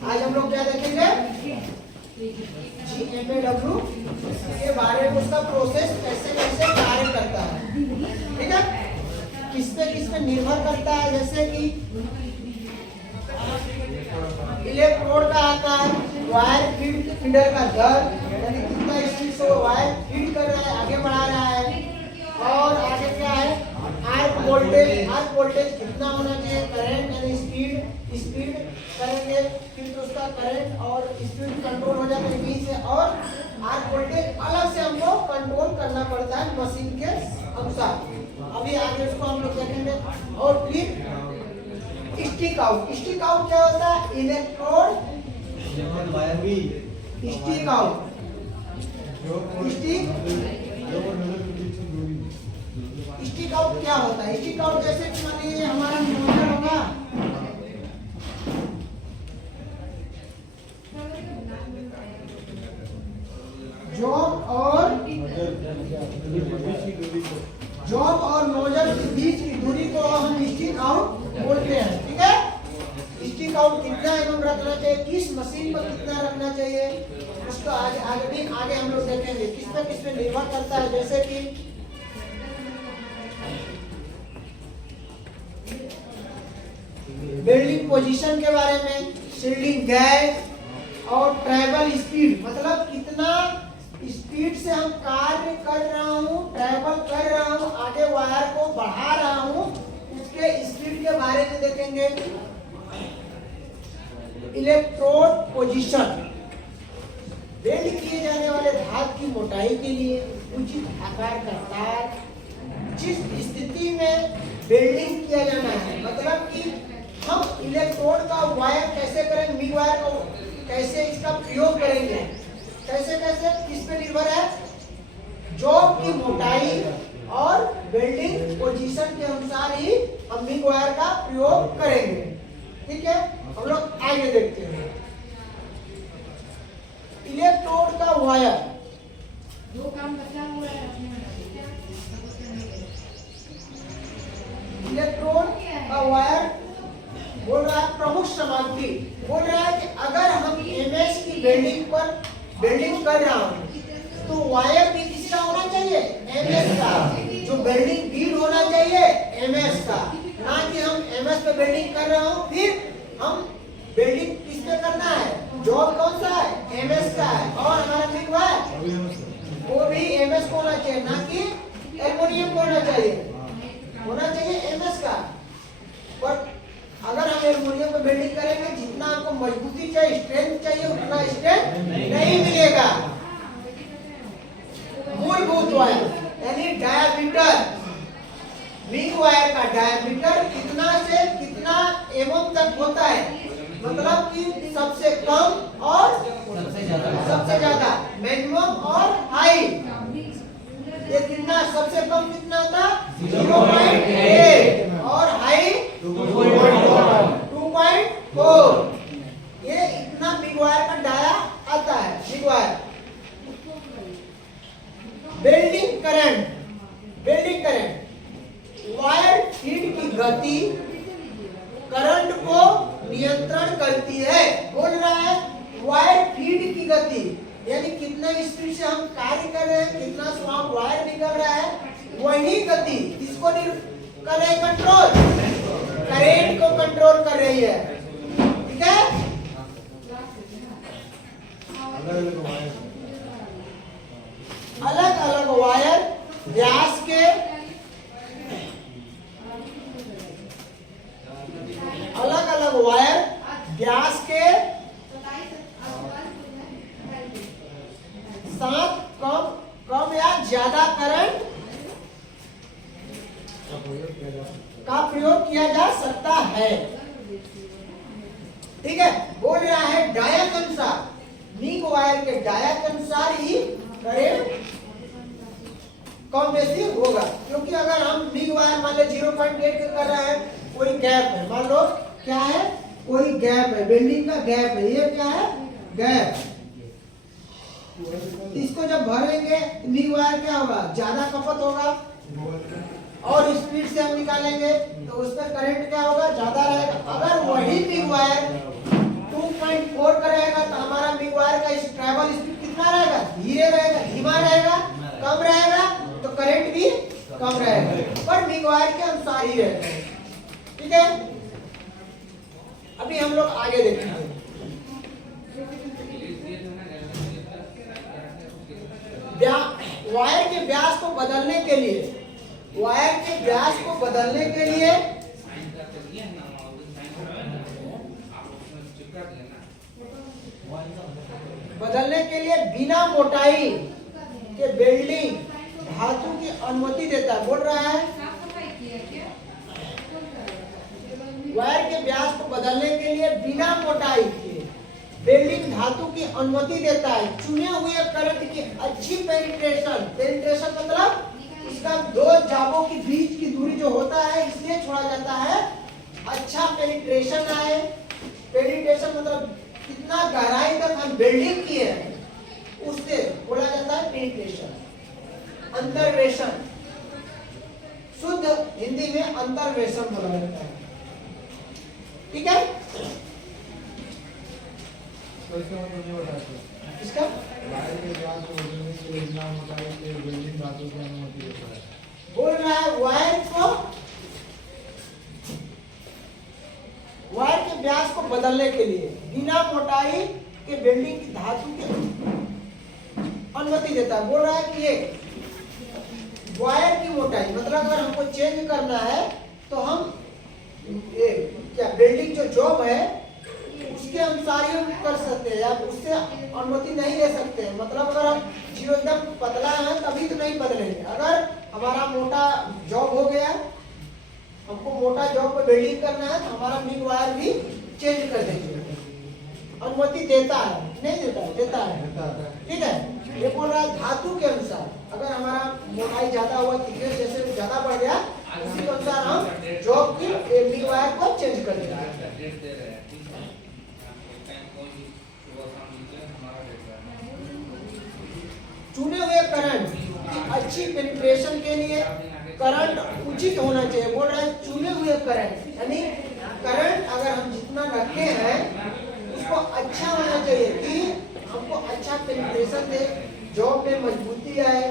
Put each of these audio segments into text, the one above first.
आज हम लोग क्या देखेंगे, GMAW के बारे में, उसका प्रोसेस कैसे कैसे कार्य करता है। ठीक है, किस पे निर्भर करता है, जैसे कि इलेक्ट्रोड का आकार, वायर फीडर का दर, यानी कितना स्पीड से वो वायर फीड कर रहा है, आगे बढ़ा रहा है, और आगे क्या है, आर्क वोल्टेज कितना होना चाहिए, करंट यानी स्पीड करेंगे, फिर तो उसका करंट और स्पीड कंट्रोल हो जाता है बीच से, और आर्क वोल्टेज अलग से हमको कंट्रोल करना पड़ता है मशीन के अनुसार। अभी आगे उसको हम लोग देखेंगे। और फिर स्टिक आउट क्या होता है, electrode stick out, stick out क्या होता है, स्टिक आउट जैसे कि मान लीजिए हमारा नोजल होगा, जॉब और नोजल के बीच की दूरी को हम स्टिक आउट बोलते हैं। ठीक है, स्टिक आउट कितना एमएम रखना चाहिए, किस मशीन पर कितना रखना चाहिए, उसको आगे हम लोग देखेंगे किस पे निर्भर करता है। जैसे कि बिल्डिंग पोजीशन के बारे में, शील्डिंग गैप और ट्रैवल स्पीड, मतलब कितना स्पीड से हम कार्य कर रहा हूँ, ट्रैवल कर रहा हूँ, आगे वायर को बढ़ा रहा हूँ, उसके स्पीड के बारे में देखेंगे। इलेक्ट्रोड पोजीशन, वेल्ड किए जाने वाले धातु की मोटाई के लिए उचित आकार का तार, जिस स्थिति में वेल्डिंग किया जाना है, मतलब कि हम इलेक्ट्रोड का वायर कैसे करेंगे, मिग वायर को कैसे इसका प्रयोग करेंगे, कैसे किस पे निर्भर है, जॉब की मोटाई और वेल्डिंग पोजीशन के अनुसार ही हम मिग वायर का प्रयोग करेंगे। ठीक है, हम लोग आगे देखते हैं। इलेक्ट्रोड का वायर, जो काम बचा हुआ है इलेक्ट्रोड का वायर बोल रहा है प्रमुख सामग्री, बोल रहा है कि अगर हम एमएस की वेल्डिंग कर रहा हूँ तो वायर भी किसका होना चाहिए, एमएस का, जो वेल्डिंग बीड होना चाहिए एमएस का, ना कि हम एमएस पे वेल्डिंग कर रहा हूँ फिर हम वेल्डिंग किस पे करना है, जॉब कौन सा है, एमएस का है, और हमारा मिग वायर वो भी एमएस को होना चाहिए, ना कि एल्युमिनियम को होना चाहिए एमएस का। पर अगर हम एल्युमिनियम पे वेल्डिंग करेंगे, जितना आपको मजबूती चाहिए, स्ट्रेंथ चाहिए, उतना स्ट्रेंथ नहीं मिलेगा। मूलभूत वायर यानी डायामीटर, मिग वायर का डायामीटर कितना से कितना एमएम तक होता है, मतलब कि सबसे कम और सबसे ज्यादा, मिनिमम और हाई। ये कितना, सबसे कम कितना था 0.8 और हाई 2.4। ये इतना मिग वायर का डाया आता है, MiG wire. Welding current wire feed की गति करंट को नियंत्रण करती है। बोल रहा है वायर फीड की गति, यानी कितना स्पीड से हम कार्य कर रहे हैं, कितना स्वाम वायर निकल रहा है, वही गति इसको कर रही है, कंट्रोल, करंट को कंट्रोल कर रही है। ठीक है, अलग अलग वायर व्यास के साथ कम या ज्यादा करंट का प्रयोग किया जा सकता है। ठीक है, बोल रहा है डाया के अनुसार, मिग वायर के डाया के अनुसार ही करंट कम बेसी होगा। क्योंकि अगर हम मिग वायर मान लो 0.8 के कर रहे हैं, कोई गैप है, मान लो क्या है, कोई गैप है, वेल्डिंग का गैप है, ये क्या है, गैप। इसको जब भरेंगे मिग वायर क्या होगा, ज्यादा खपत होगा, और स्पीड से हम निकालेंगे तो उस पर करंट क्या होगा, ज्यादा रहेगा। अगर वही मिग वायर 2.4 रहेगा, धीमा रहेगा, कम रहेगा, तो करंट भी कम रहेगा, पर मिग वायर के अनुसार ही रहता है। ठीक है, अभी हम लोग आगे देखेंगे। वायर के व्यास को बदलने के लिए, वायर के व्यास को बदलने के लिए बिना मोटाई के वेल्डिंग धातु की अनुमति देता है। बोल रहा है वायर के व्यास को बदलने के लिए बिना मोटाई के वेल्डिंग धातु की अनुमति देता है। चुने हुए करंट की अच्छी पेनिट्रेशन, पेनिट्रेशन मतलब इसका दो जाबों के बीच की दूरी जो होता है इसलिए छोड़ा जाता है, अच्छा पेनिट्रेशन आए। पेनिट्रेशन मतलब कितना गहराई तक हम वेल्डिंग किए हैं उससे बोला जाता है पेनिट्रेशन। अंतर्वेशन, शुद्ध हिंदी में अंतर्वेशन बोला जाता है। ठीक है, तो इसका मतलब ये बताते हैं इसका वायर के व्यास को बदलने के लिए बिना मोटाई के वेल्डिंग धातु की अनुमति देता है। बोल रहा है वायर के व्यास को बदलने के लिए बिना मोटाई के वेल्डिंग की धातु की अनुमति देता है। बोल रहा है कि ये वायर की मोटाई मतलब अगर हमको चेंज करना है तो हम ये क्या वेल्डिंग जो जॉब है उसके अनुसार ही हम कर सकते हैं, या उससे अनुमति नहीं ले सकते हैं। मतलब अगर हम जीरो एकदम पतला है तभी तो नहीं बदलेंगे। अगर हमारा मोटा जॉब हो गया, हमको मोटा जॉब पे वेल्डिंग करना है तो हमारा मिग वायर भी चेंज कर देंगे। अनुमति देता है, नहीं देता है? देता है। ठीक है, ये बोल रहा है धातु के अनुसार। अगर हमारा मोटाई ज्यादा हुआ, थिकनेस जैसे ज्यादा बढ़ गया, उसी के अनुसार हम जॉब की मिग वायर को चेंज कर देंगे। चुने हुए करंट की अच्छी पेनिट्रेशन के लिए करंट उचित होना चाहिए। बोल रहा है चुने हुए करंट यानी करंट अगर हम जितना रखते हैं उसको अच्छा होना चाहिए कि हमको अच्छा पेनिट्रेशन दे, जॉब में मजबूती आए।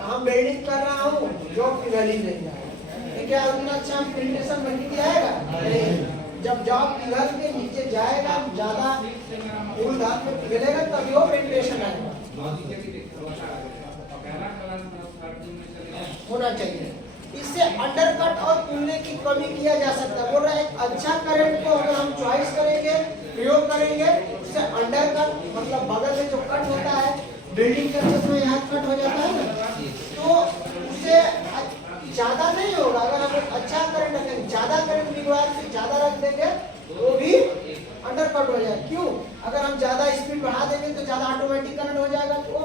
हम वेल्डिंग कर रहा हूँ, जॉब पिघल ही नहीं आए, क्या उतना अच्छा पेनिट्रेशन मजबूती आएगा? नहीं। जब जॉब पिघल के नीचे जाएगा, ज्यादा फूल धात में पिघलेगा तभी वो पेनिट्रेशन आएगा। होना चाहिए। इससे अंडरकट और तुलने की कमी किया जा सकता है। बोल रहा है एक अच्छा करंट को अगर हम चॉइस करेंगे, प्रयोग करेंगे, उससे अंडरकट मतलब बगल में जो कट होता है, बिल्डिंग करते समय यहाँ कट हो जाता है ना, तो उससे ज्यादा नहीं होगा। अगर हम एक अच्छा करंट रखेंगे, ज्यादा करंट मिग वायर से ज्यादा रख देंगे तो भी अंडरकट हो जाएगा। क्यों? अगर हम ज्यादा स्पीड बढ़ा देंगे तो ज्यादा ऑटोमेटिक करंट हो जाएगा। तो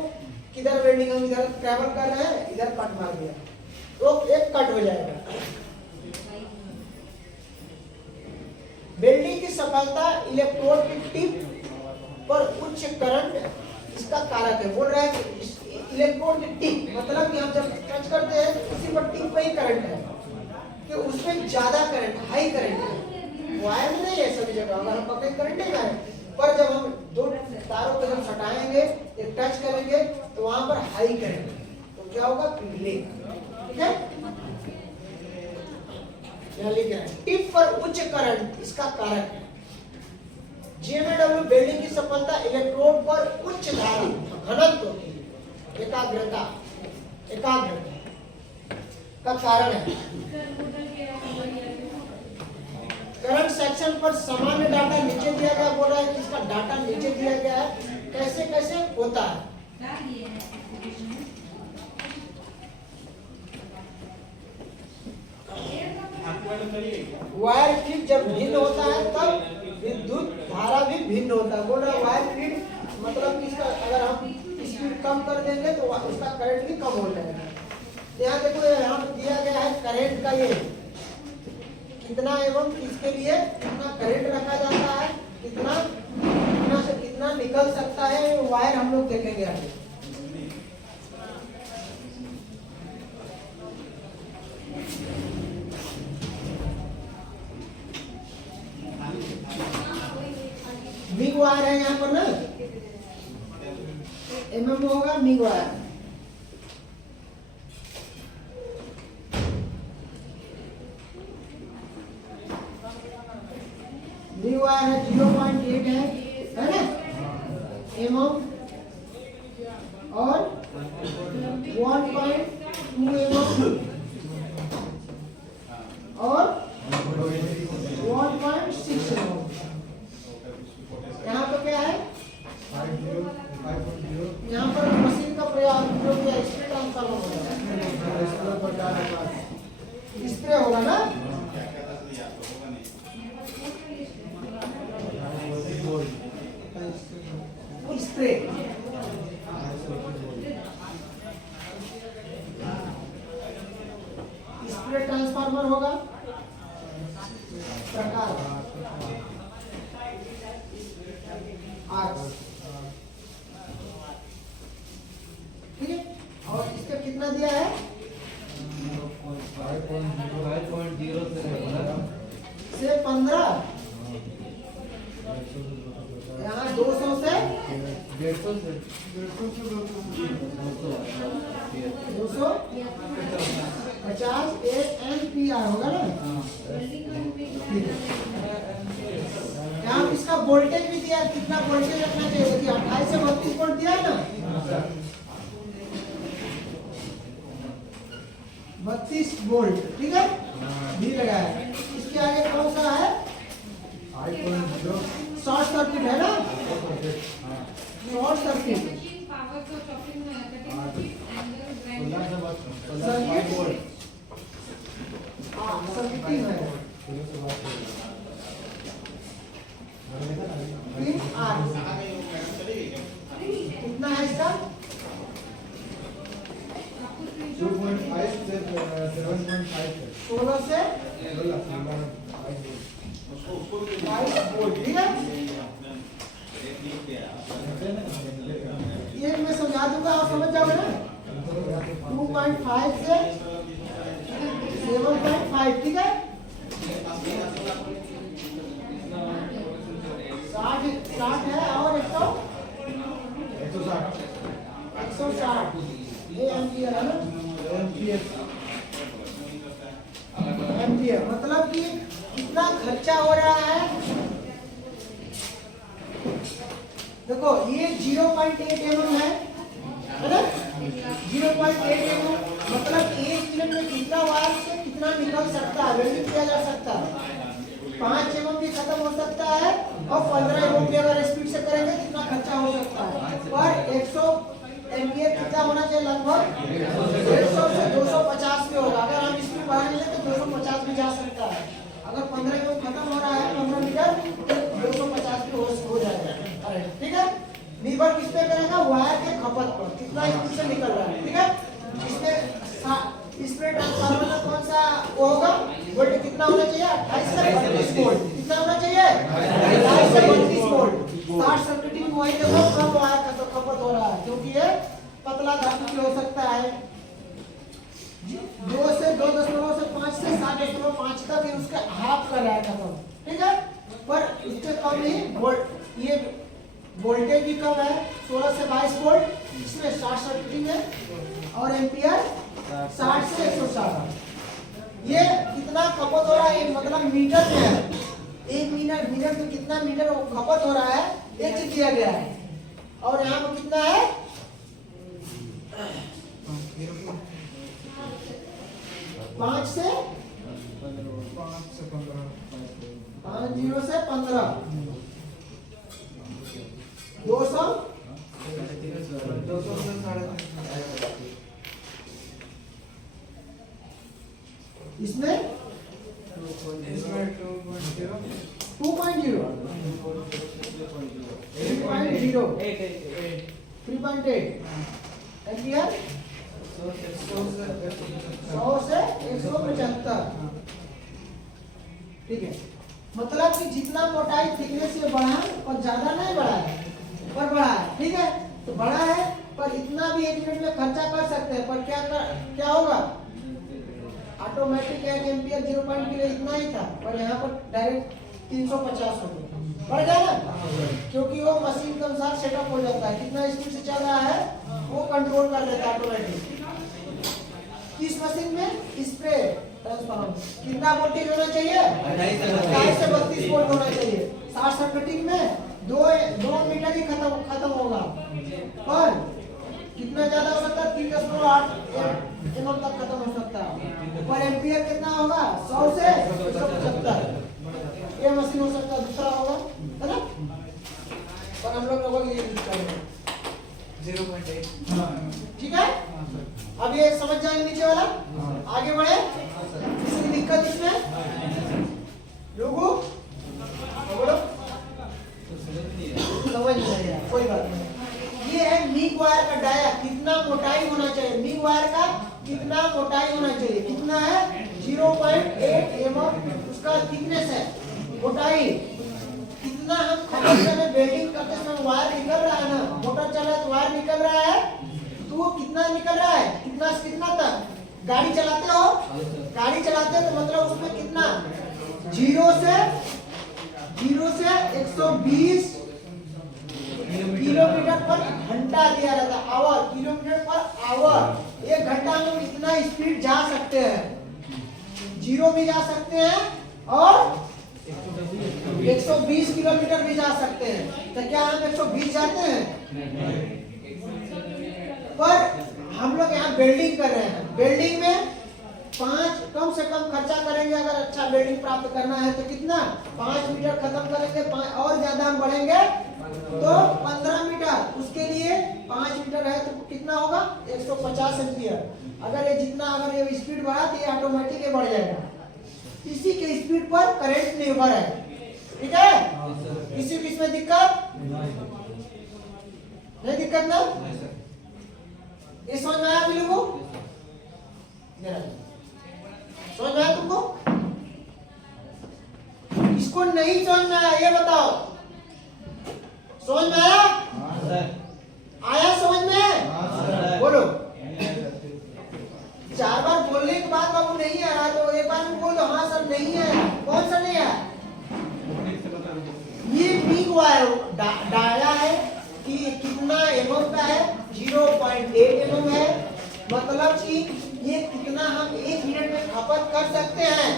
किधर वेल्डिंग हम इधर ट्रैवल कर रहे हैं, इधर कट मार दिया तो एक कट हो जाएगा। वेल्डिंग की सफलता इलेक्ट्रोड की टिप पर उच्च करंट इसका कारक है। बोल रहा है कि इलेक्ट्रोड की टिप मतलब कि हम जब टच करते हैं उसी पर टिप पे ही करंट है, कि उसमें ज्यादा करंट, हाई करंट है। वायर में नहीं है सभी जगह, अगर हम पकड़े करंट नहीं है, पर जब हम दो तारों को जब सटाएंगे, एक टच करेंगे तो वहां पर हाई करंट, तो क्या होगा? पिघलेगा। ठीक है, टिप पर उच्च करंट इसका कारक है। जेएमडब्ल्यू वेल्डिंग की सफलता इलेक्ट्रोड पर उच्च धारा घनत्व की एकाग्रता का कारण है। करंट सेक्शन पर सामान्य डाटा नीचे दिया गया। बोल रहा है कि इसका डाटा नीचे दिया गया है, कैसे कैसे होता है। वायर फीड जब भिन्न होता है तब विद्युत धारा भी भिन्न होता है। बोल रहा है वायर फीड मतलब कि इसका अगर हम स्पीड कम कर देंगे तो उसका करंट भी कम हो जाएगा। यहाँ देखो, यहाँ दिया गया है करंट का ये कितना एवं किसके लिए कितना करंट रखा जाता है, कितना से कितना निकल सकता है, वायर हम लोग देखेंगे आगे। मिग वायर है यहाँ पर ना, mm होगा मिग वायर। मिग वायर है 0.8 है ना mm और 1.2 mm और 1.6 mm। यहाँ पर क्या है, 5.0 यहाँ पर मशीन का प्रयोग किया स्प्रे ट्रांसफार्मर होगा, स्प्रे होगा ना। स्प्रे स्प्रे ट्रांसफार्मर होगा प्रकार आठ, ठीक है। और इसका कितना दिया है, 5.0 से 15, यहाँ 200 से 250 एम्पियर होगा ना। ठीक है, यहाँ इसका वोल्टेज भी दिया है, कितना वोल्टेज रखना चाहिए, देखिए 28 से 32 वोल्ट दिया है ना, 32 वोल्ट, ठीक है, भी लगाया है। इसके आगे कौन सा है, 5.0 शॉर्ट सर्किट है ना, शॉर्ट सर्किट पावर तो शॉपिंग में cutting machine angle circuit circuiting है। फिर आर कितना है इसका, 2.5 से 7.5 16 से 22 वोल्ट, ठीक है। ये मैं समझा दूंगा, आप समझ जाओगे ना। 2.5 से 7.5, ठीक है। 60 है और 160 ये एम्पियर है ना, एम्पियर मतलब कि कितना खर्चा हो रहा है। देखो ये 0.8 mm है ना, 0.8 mm मतलब 1 मिनट में कितना वायर से कितना निकल सकता है, वेल्डिंग किया जा सकता है। 5 mm भी खत्म हो सकता है और 15 mm की अगर स्पीड से करेंगे कितना खर्चा हो सकता है। पर 100 एम्पियर कितना होना चाहिए, लगभग 150 से 250 पे होगा। अगर हम स्पीड बढ़ाएंगे तो 250 भी जा सकता है। अगर 15 mm खत्म हो रहा है 15 मीटर तो 250 पे हो जाएगा, ठीक है। निर्भर किस पे करेगा, वायर के खपत पर, कितना स्पीड से निकल रहा है, ठीक है। इसमें ट्रांसफार्मर का कौन सा वो होगा, वोल्ट कितना होना चाहिए, 28 से 32 वोल्ट, कितना होना चाहिए, 28 से 32 वोल्ट। शॉर्ट सर्किटिंग वही देखो कम वायर का तो खपत हो रहा है, क्योंकि ये पतला धातु की हो सकता है। 2 से 2.5 से 7.5 तक ये उसके हाफ कर रहा है खत्म, ठीक है। पर इसके कम ही वोल्ट, ये वोल्टेज भी कम है 16 से 22 वोल्ट, इसमें शॉर्ट सर्किटिंग है और एम्पियर 60 से 160। ये कितना खपत हो रहा है, मतलब मीटर में है, 1 मिनट में कितना मीटर खपत हो रहा है ये चीज दिया गया है। और यहाँ पर कितना है, 5 से 15 200 इसमें 3.8 एम्पियर 100 से 175, ठीक है। मतलब कि जितना मोटाई थिकनेस ये बढ़ा और ज्यादा नहीं बढ़ा है, पर बढ़ा है, ठीक है। तो बढ़ा है पर इतना भी 1 मिनट में खर्चा कर सकते हैं, पर क्या होगा, ऑटोमेटिक 1 एम्पियर 0 पॉइंट के लिए इतना ही था, पर यहाँ पर डायरेक्ट 350 हो गया, बढ़ गया ना, क्योंकि वो मशीन के अनुसार सेटअप हो जाता है, कितना स्पीड से चल रहा है वो कंट्रोल कर लेता है ऑटोमेटिक। किस मशीन में? Spray transformer. कितना वोल्टेज होना चाहिए? 28 से 32 वोल्ट होना चाहिए। शॉर्ट सर्किटिंग में 2 मीटर ही खत्म होगा, पर कितना ज्यादा हो सकता है? 3.8 एमएम तक खत्म हो सकता है। पर एम्पियर कितना होगा? 100 से 175। ये मशीन हो सकता है, दूसरा होगा, है ना? पर हम लोग ये यूज करेंगे 0.8। ठीक है। अब ये समझ जाएंगे नीचे वाला, आगे बढ़े। किसी दिक्कत इसमें लोगों बोलो? समझ नहीं आया, कोई बात नहीं। ये है मिग वायर का डाया, कितना मोटाई होना चाहिए? मिग वायर का कितना मोटाई होना चाहिए? कितना है? 0.8 एमएम उसका थिकनेस है, मोटाई। कितना हम खपत में वेल्डिंग करते समय वायर निकल रहा है ना, मोटर चल रहा है तो वायर निकल रहा है, तो वो कितना निकल रहा है? कितना से कितना तक? गाड़ी चलाते हो, गाड़ी चलाते हो तो मतलब उसमें कितना? 0 से 120 किलोमीटर पर घंटा दिया रहता है, आवर, किलोमीटर पर आवर। 1 घंटा में इतना स्पीड जा सकते हैं, 0 भी जा सकते हैं और 120 किलोमीटर भी जा सकते हैं। तो क्या हम 120 जाते हैं? पर हम लोग यहाँ वेल्डिंग कर रहे हैं, वेल्डिंग में 5 कम से कम खर्चा करेंगे। अगर अच्छा वेल्डिंग प्राप्त करना है तो कितना? 5 मीटर खत्म करेंगे, और ज्यादा हम बढ़ेंगे तो 15 मीटर। उसके लिए 5 मीटर है तो कितना होगा? 150 एम्पियर। अगर ये जितना अगर ये स्पीड बढ़ा तो ये ऑटोमेटिक बढ़ जाएगा। इसी के स्पीड पर करंट निर्भर है, ठीक है? किसी भी इसमें दिक्कत नहीं? दिक्कत ना? ये समझ में आया? लोगों समझ में आया तुमको? इसको नहीं समझ में आया ये बताओ। समझ में आया? आया समझ में? बोलो। 4 बार बोलने के बाद बाबू नहीं आया तो एक बार में बोल दो हाँ सर नहीं आया। कौन सा नहीं आया? ये मिग वायर डाया है कि कितना एमएम का है? 0.8 एमएम है। मतलब कि ये कितना हम 1 मिनट में खपत कर सकते हैं?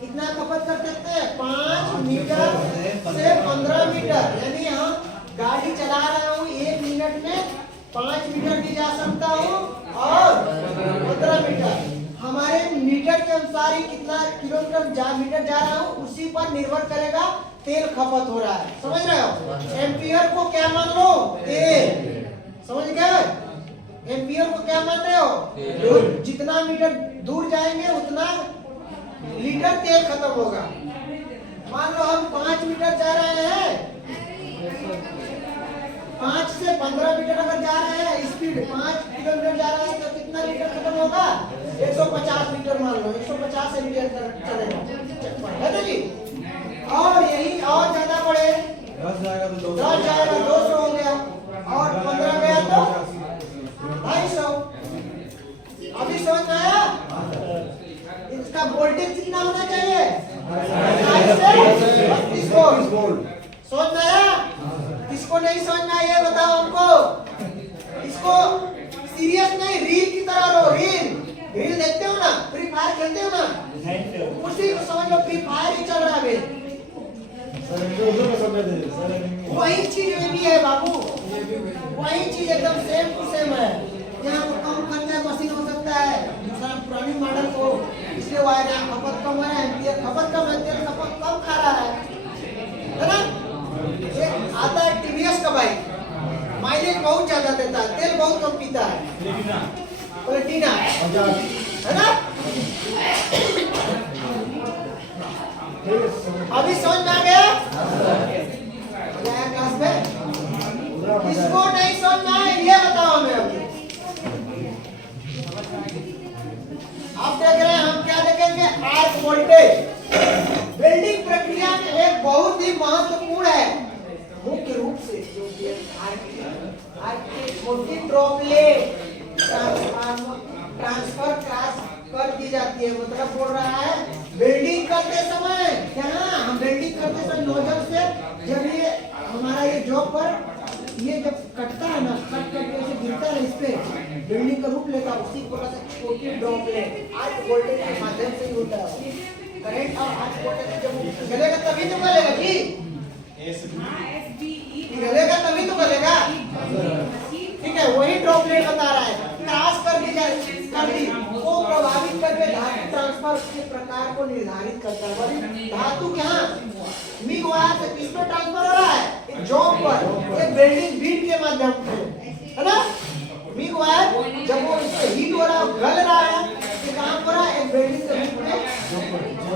कितना खपत कर सकते हैं? 5 मीटर से 15 मीटर। यानी हम गाड़ी चला रहा हूँ 1 मिनट में 5 मीटर भी जा सकता हूँ और 15 मीटर। हमारे मीटर के अनुसार ही कितना किलोमीटर मीटर जा रहा हूँ उसी पर निर्भर करेगा तेल खपत हो रहा है। समझ रहे हो? एम्पियर को क्या मान लो? तेल। समझ गए? एम्पियर को क्या मान रहे हो? जितना मीटर दूर जाएंगे उतना लीटर तेल खत्म होगा। मान लो हम 5 मीटर जा रहे हैं, 5 से 15 मीटर अगर जा रहे हैं, स्पीड 5 किलोमीटर जा रहे हैं तो कितना लीटर खत्म होगा? 150 लीटर मान लो, 150 एम्पियर चलेगा, है ना जी? और यही और ज्यादा बढ़े 10 जाएगा तो 10 जाएगा 200 हो गया और 15 गया तो 250। अभी समझ में आया? इसका वोल्टेज कितना होना चाहिए? 28 से 32 वोल्ट। समझ में आया? किसको नहीं समझ में आया ये बताओ हमको। इसको सीरियस नहीं, रील की तरह लो। रील देखते हो ना, फ्री फायर खेलते हो ना, उसी को समझ लो फ्री फायर ही चल रहा है। वही चीज ये भी है बाबू, वही चीज एकदम सेम टू सेम है। यहाँ पर कम खर्च में मशीन हो सकता है, दूसरा पुरानी मॉडल को इसलिए वायर खपत कम है, एम्पियर खपत कम है, तेल खपत कम खा रहा है ना? ये आता है टीवीएस का बाइक, माइलेज बहुत ज्यादा देता है, तेल बहुत कम पीता है, प्लेटिना है ना? अभी समझ में आ गया? क्लास में किसको नहीं समझ में आया ये बताओ हमें। अभी आप देख रहे हैं, हम क्या देखेंगे? Arc voltage. वेल्डिंग प्रक्रिया में एक बहुत ही महत्वपूर्ण है, मुख्य रूप से जो कि आर्क की छोटी ड्रॉपलेट ट्रांसफर कर दी जाती है। मतलब बोल रहा है वेल्डिंग करते समय, क्या हम वेल्डिंग करते समय नोजल से जब जॉब पर ये जब कटता है ना, कट करके ऐसे गिरता है इस पे, बिल्डिंग का रूप लेता है, उसी को कहते हैं छोटी ड्रॉपलेट। आज वोल्टेज के माध्यम से ही होता है करंट। और आज वोल्टेज जब गलेगा तभी तो गलेगा जी, गलेगा तभी तो गलेगा। ठीक है, वही ड्रॉपलेट बता रहा है। क्रॉस कर दी वो प्रभावित करके धातु ट्रांसफर के प्रकार को निर्धारित करता है। वही धातु क्या मिग वायर से किस पे ट्रांसफर हो रहा है, जॉब पर, एक वेल्डिंग बीट के माध्यम से, है ना। मिग वायर जब वो इस पे हीट हो रहा है, गल रहा है, तो काम हो रहा है एक वेल्डिंग के रूप में,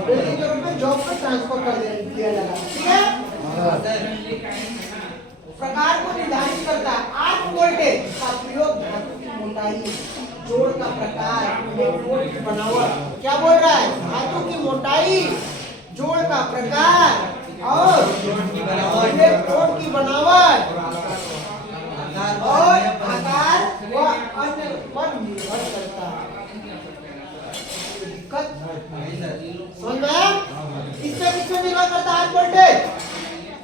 वेल्डिंग के रूप में जॉब पे ट्रांसफर कर दिया जाएगा। ठीक है, प्रकार को निर्धारित करता है। आर्क वोल्टेज का प्रयोग धातु की मोटाई, जोड़ का प्रकार, इलेक्ट्रोड की बनावट, क्या बोल रहा है, धातु की मोटाई, जोड़ का प्रकार और इलेक्ट्रोड की बनावट और आकार व अन्य पर निर्भर करता है। समझ में आया? इसमें किसमें निर्भर करता है आर्क वोल्टेज?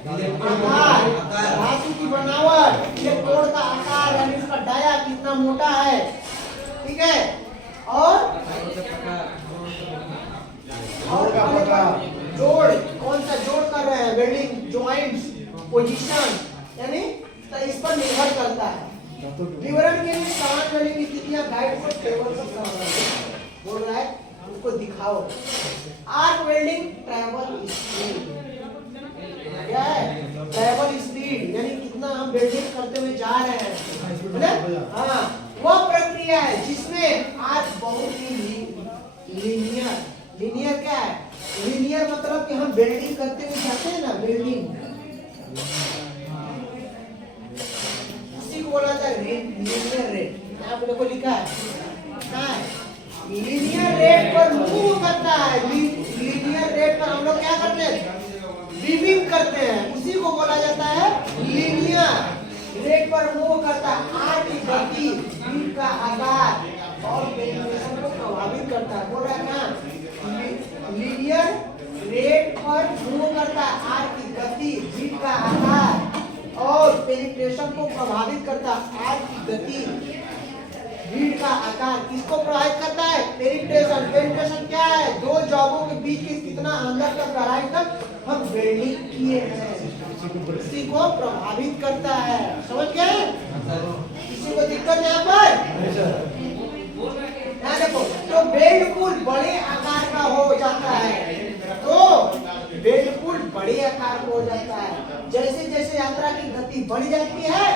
आकार, धातु की बनावट, इलेक्ट्रोड का आकार यानी उसका डाया कितना मोटा है। ठीक है, और जोड़, कौन सा जोड़ कर रहे हैं, वेल्डिंग जॉइंट्स, पोजीशन, यानी तो इस पर निर्भर करता है। विवरण के लिए समान वेल्डिंग स्थितियां गाइड को टेबल पर बोल रहा है, उसको दिखाओ। आर्क वेल्डिंग ट्रैवल स्पीड क्या है, ट्रैवल स्पीड यानी कितना हम वेल्डिंग करते हुए जा रहे हैं। हाँ, वह प्रक्रिया है जिसमें आर्क बहुत ही लीनियर क्या है, लीनियर मतलब कि हम वेल्डिंग करते हुए जाते हैं ना, वेल्डिंग उसी को बोला जाता है लीनियर रेट। यहाँ पे देखो लिखा है लीनियर रेट पर मूव करता है। लीनियर रेट पर हम लोग क्या करते हैं, वीविंग करते हैं, उसी को बोला जाता है लीनियर रेट पर मूव करता है। आर्क की गति, बीट का आकार और पेनिट्रेशन को प्रभावित करता है। बोल रहा है ना, लीनियर रेट पर मूव करता है, आर्क की गति, बीट का आकार और पेनिट्रेशन को प्रभावित करता है। आर्क की गति, बीट का आकार किसको प्रभावित करता है, पेनिट्रेशन। पेनिट्रेशन क्या है, दो जॉबों के बीच के कितना अंदर तक गहराई तक हम वेल्डिंग किए हैं, इसी को प्रभावित करता है। समझ गए? किसी को दिक्कत यहाँ पर? यहाँ देखो, तो वेल्ड पुल बड़े आकार का हो जाता है, तो वेल्ड पुल बड़े आकार का हो जाता है। जैसे जैसे यात्रा की गति बढ़ जाती है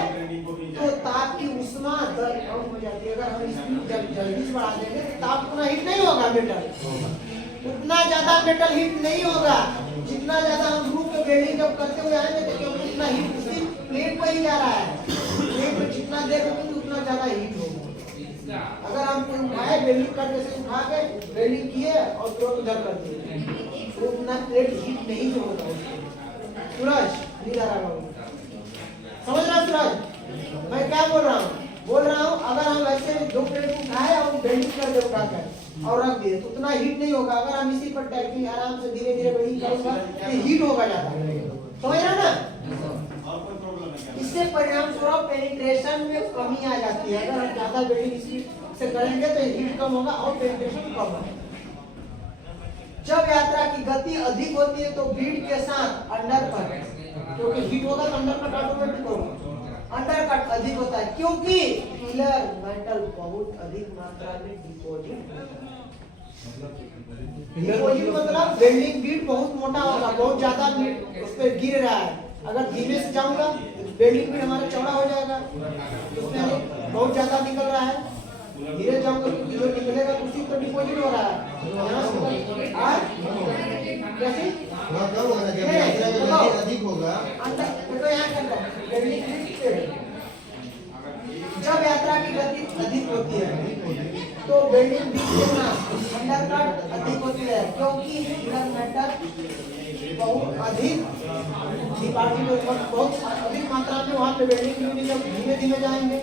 तो ताप की उष्मा दर कम हो जाती है। अगर हम स्पीड जल्दी से बढ़ा देंगे तो ताप उतना हीट नहीं होगा, मेटल उतना ज्यादा मेटल हीट नहीं होगा। जितना ज्यादा हम रूप में वेल्डिंग जब करते हुए आएंगे तो क्योंकि उतना हीट उसी प्लेट पर ही जा रहा है, प्लेट में जितना देर होगी उतना ज्यादा हीट होगा। अगर हम उठाए वेल्डिंग करके से उठा के वेल्डिंग किए और तुरंत उधर कर दिए तो उतना प्लेट हीट नहीं होगा। सूरज नीला रहा, समझ रहा सूरज मैं क्या बोल रहा हूँ? बोल रहा हूँ अगर हम ऐसे दो प्लेट को उठाए और वेल्डिंग कर दे उठाकर और रख दिए तो उतना हीट नहीं होगा। अगर हम इसी पर टैपिंग आराम से धीरे धीरे वेल्डिंग करेंगे तो हीट होगा ज्यादा। समझ रहे ना? इससे परिणाम स्वरूप पेनिट्रेशन में कमी आ जाती है। अगर हम ज्यादा वेल्डिंग स्पीड से करेंगे तो हीट कम होगा और पेनिट्रेशन कम होगा। जब यात्रा की गति अधिक होती है तो बीट के साथ अंडर कट, क्योंकि हीट होगा तो अंडर कट ऑटोमेटिक होगा, अंडर कट अधिक होता है क्योंकि फिलर मेटल बहुत अधिक मात्रा में डिपॉजिट मतलब वेल्डिंग बीट बहुत मोटा होगा, बहुत ज्यादा उस पर गिर रहा है। अगर धीमे से जाऊंगा वेल्डिंग बीट हमारा चौड़ा हो जाएगा, उसमें बहुत ज्यादा निकल रहा है। धीरे जाऊंगा तो जो निकलेगा उसी पर डिपॉजिट हो रहा है। कैसे अधिक होगा तो यहाँ जब यात्रा की गति अधिक होती है तो वेल्डिंग बीट के अंडर कट अधिक होती है क्योंकि फिलर मेटल बहुत अधिक बहुत अधिक मात्रा में वहाँ पे वेल्डिंग जब धीमे धीमे जाएंगे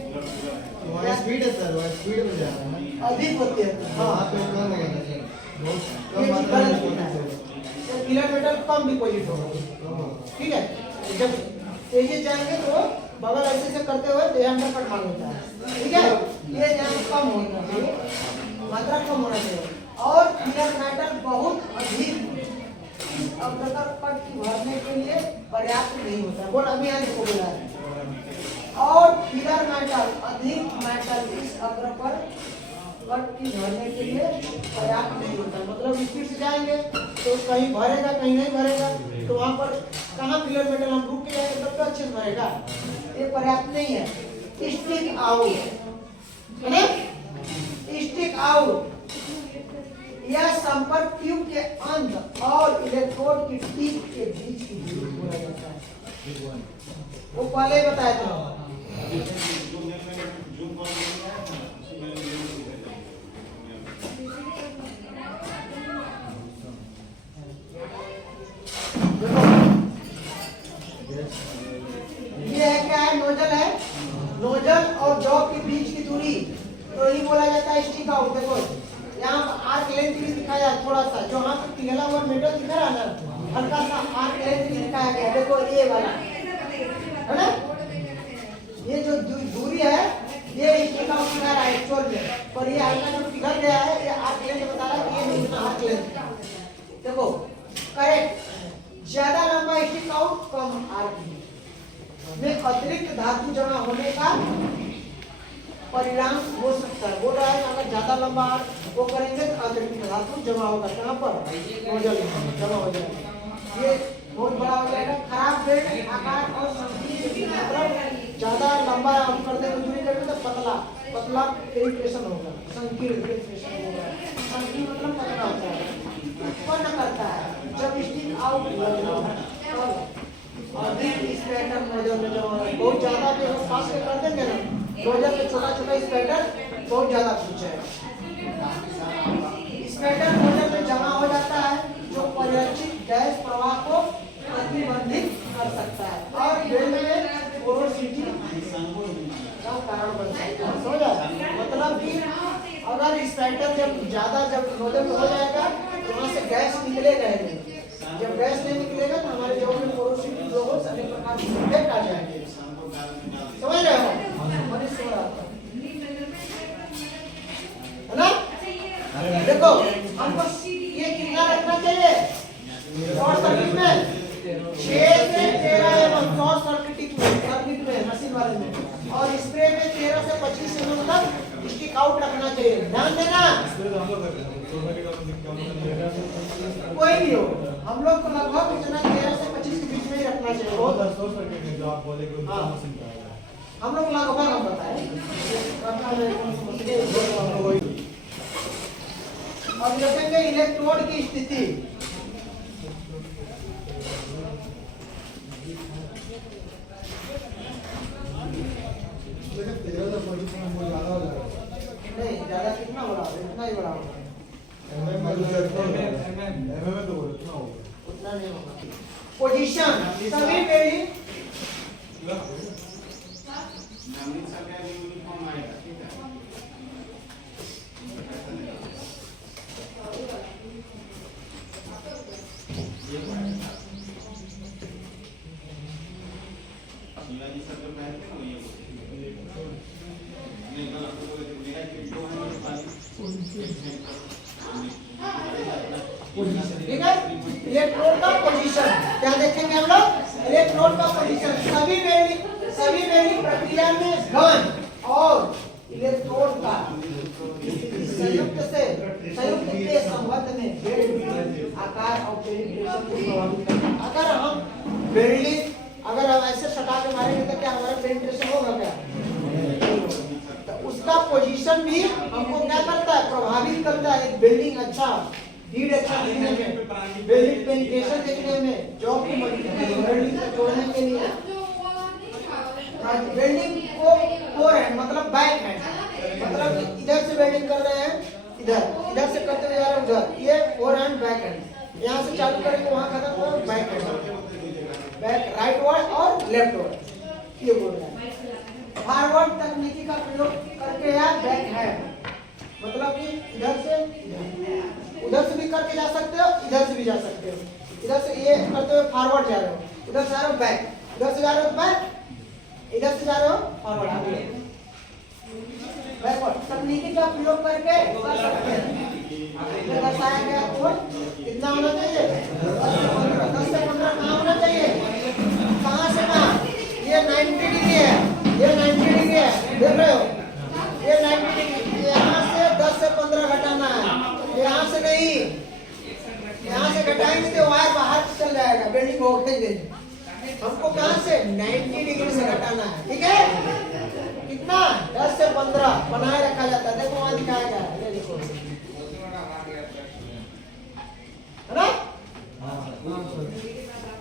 स्पीड है सर, वो स्पीड में जा रहा है, अधिक होती है। हाँ, फिलर मेटल कम डिपॉजिट होगा। ठीक है, जब तेजी जाएंगे तो बगल ऐसे से करते हुए ये अंडर कट मार लेता है, ठीक है। ये यहाँ कम होना चाहिए, मात्रा कम होना चाहिए। और फिलर मैटर बहुत अधिक इस अग्रतर कट की भरने के लिए पर्याप्त नहीं होता। बोल अभी यहाँ इसको बोला है। और फिलर मैटर अधिक मैटर इस अग्र पर कट की भरने के लिए पर्याप्त नहीं होता। मतलब स्पीड से जाएंगे तो कहीं भरेगा कहीं नहीं भरेगा, तो वहां पर कहाँ फिलर मेटल हम रुक के जाएंगे तब तो अच्छे से भरेगा, ये पर्याप्त नहीं है। स्टिक आउट है ना, स्टिक आउट यह संपर्क ट्यूब के अंत और इलेक्ट्रोड की टिप के बीच की दूरी बोला जाता है। वो पहले ही बताया था। ये है क्या है, नोजल है, नोजल और जॉब के बीच की दूरी, तो ये बोला जाता है स्टिक आउट। देखो यहाँ आर्क लेंथ भी दिखाया है थोड़ा सा, जो यहाँ पे पिघला हुआ मेटल दिख रहा है ना, हल्का सा आर्क लेंथ भी दिखाया गया। देखो ये वाला है ना, ये जो दूरी है ये स्टिक आउट दिखा रहा है एक्चुअल में, पर ये हल्का जो पिघल गया है ये आर्क लेंथ बता रहा है कि ये नहीं इतना आर्क लेंथ। देखो करेक्ट, ज्यादा लंबा स्टिक आउट कम आर्क में अतिरिक्त धातु जमा होने का परिणाम हो सकता है। बोल रहा है अगर ज्यादा लंबा वो करेंगे तो अतिरिक्त धातु जमा होगा, कहाँ पर, नोजल में जमा हो जाएगा, ये बहुत बड़ा हो जाएगा। खराब बेल्ट आकार और संकीर्ण, मतलब ज्यादा लंबा हम कर देंगे दूरी करके तो पतला पतला पेनिट्रेशन होगा, संकीर्ण पेनिट्रेशन होगा। संकीर्ण मतलब पतला होता है, उत्पन्न करता है जब स्टिक आउट अधिक स्पैटर नोजल में जमा होगा। बहुत ज्यादा भी हम पास कर देंगे ना, नोजल में छोटा छोटा स्पैटर बहुत ज्यादा कुछ है, स्पैटर नोजल में जमा हो जाता है जो परिरक्षित गैस प्रवाह को प्रतिबंधित कर सकता है और बेल्ट में पोरोसिटी का कारण बन सकता है। समझ आया? मतलब कि अगर स्पैटर जब नोजल में हो जाएगा तो वहां से गैस निकलेगा नहीं, जब गैस नहीं निकलेगा तो हमारे जो में पोरोसिटी ग्लोबस अनेक प्रकार के इफेक्ट आ जाएंगे। समझ रहे हो? है ना? देखो हमको ये कितना रखना चाहिए शॉर्ट सर्किट में, 6 से 13 एम शॉर्ट सर्किट में मशीन वाले में, और स्प्रे में 13 से 25 एम तक स्टिक आउट रखना चाहिए। ध्यान देना, कोई भी हो हम लोग को लगभग इतना 13 से 25 के बीच में ही रखना चाहिए। हम लोग लगभग हम बताएं और देखेंगे इलेक्ट्रोड की स्थिति। नहीं ज्यादा कितना बड़ा होगा, इतना ही बड़ा होगा, उतना नहीं होगा। पोजीशन सभी बेल्डिंग ठीक है। इलेक्ट्रोड का पोजीशन क्या देखेंगे हम लोग, इलेक्ट्रोड का पोजीशन सभी बेल्डिंग प्रक्रिया में घन और इलेक्ट्रोड का संयुक्त के संबंध में बेल्ट आकार और पेनिट्रेशन को प्रभावित करता है। अगर हम बेल्डिंग अगर हम ऐसे सटा के मारेंगे तो क्या हमारा पेनिट्रेशन होगा क्या, तो उसका पोजीशन भी हमको क्या करता है, प्रभावित करता है। बिल्डिंग अच्छा लीड अच्छा दिखने में, बिल्डिंग पेनिट्रेशन देखने में, जॉब की मजबूती बिल्डिंग को जोड़ने के लिए बिल्डिंग को फोर हैंड मतलब बैक हैंड, मतलब इधर से वेल्डिंग कर रहे हैं, इधर से करते हुए जा रहे हैं उधर, ये फोर हैंड बैक हैंड, यहाँ से चालू करेंगे वहाँ खत्म हो back hand, back right word और लेफ्ट वर्ड, ये बोल रहा है। फॉरवर्ड तकनीकी का प्रयोग करके या बैक हैंड मतलब कि इधर से उधर से भी करके जा सकते हो, इधर से भी जा सकते हो। इधर से ये करते हुए फॉरवर्ड जा रहे हो, उधर से आ रहे हो बैक, इधर से जा रहे हो ऊपर, इधर से जा रहे हो फॉरवर्ड आगे, बैकवर्ड, तकनीकी का प्रयोग करके कर सकते हैं। ये बताया गया कोड कितना होना चाहिए, 10 से 15 कहाँ होना चाहिए, कहाँ से कहाँ, ये 90 डिग्री है, ये 90 डिग्री है, देख रहे हो, ये 90 डिग्री, यहाँ से 10 से 15 घटाना है, यहाँ से नहीं, यहाँ से घटाएंगे तो वायर बाहर चल जाएगा, बेल्डिंग हो गई। हमको कहाँ से 90 डिग्री से घटाना है, ठीक है, कितना 10 से 15 बनाए रखा जाता है। देखो वहां दिखाया गया है, ये देखो, है ना,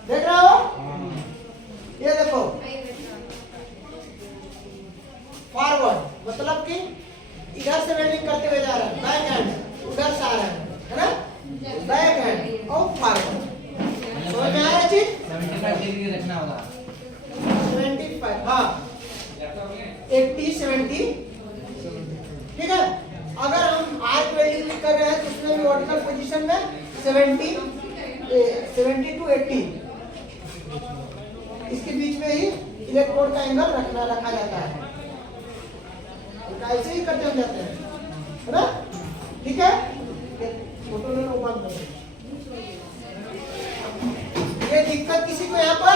देख रहे हो, ये देखो फॉरवर्ड मतलब कि इधर से वेल्डिंग करते हुए जा रहा है, बैक हैंड उधर से आ रहा है ना, बैक हैंड और फॉरवर्ड, समझ में आया चीज, 75 डिग्री रखना होगा, 75 हाँ 80 70, ठीक है। अगर हम आर्क वेल्डिंग भी कर रहे हैं तो उसमें भी वर्टिकल पोजीशन में 70 टू 80 इसके बीच में ही इलेक्ट्रोड का एंगल रखा जाता है, ऐसे ही करते जाते हैं, है ना, ठीक है। फोटो ले लो, बंद करो। ये दिक्कत किसी को यहाँ पर